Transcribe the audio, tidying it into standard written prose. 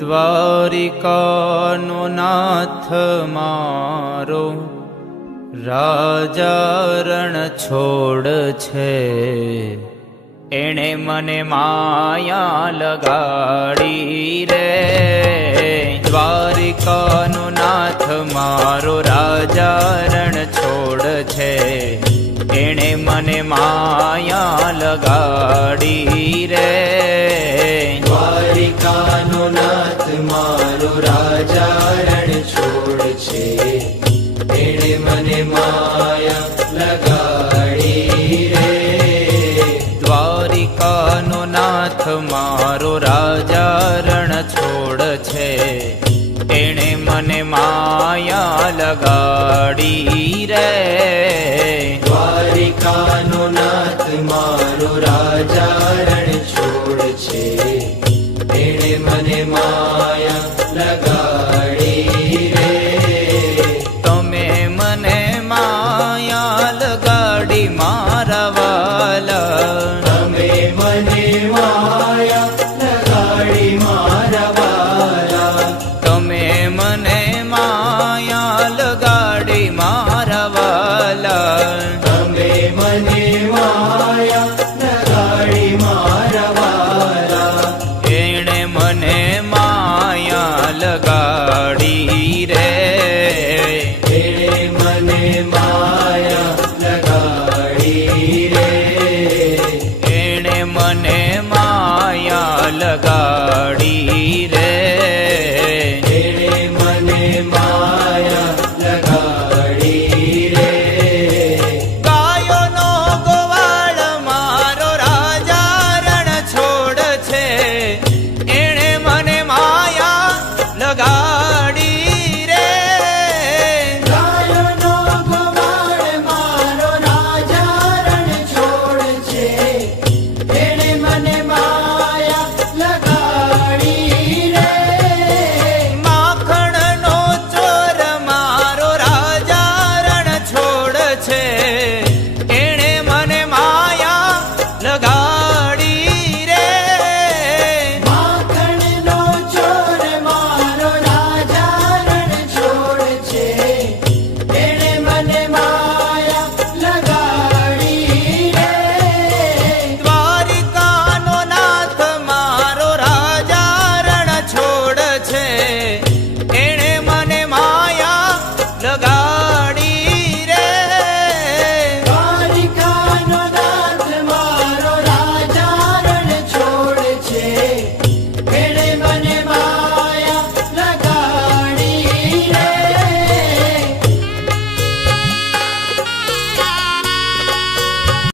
દ્વારિકાનો નાથ મારો રાજા રણ છોડ છે, એણે મને માયા લગાડી રે. દ્વારિકાનો નાથ મારો રાજા રણ છોડ છે, એણે મને માયા લગાડી રે. દ્વારિકાનો નાથ મારો રાજા રણ છોડ છે, એણે મને માયા લગાડી રે. દ્વારિકાનો નાથ મારો રાજા રણ છોડ છે, એણે મને માયા લગાડી રે. દ્વારિકાનો નાથ મારો રાજા રણ છોડ છે, એણે મને માયા લગાડી રે. તમે મને માયા લગાડી મારા વાલા, તમે મને માયા લગાડી મારા વાલા. તમે મને માયા લગાડી મારા વાલા. તમે મને માયા લગાડી મારા વાલા. એણે મને માયા લગાડી રે. એણે મને માયા લગાડી રે. એણે મને માયા લગાડી રે.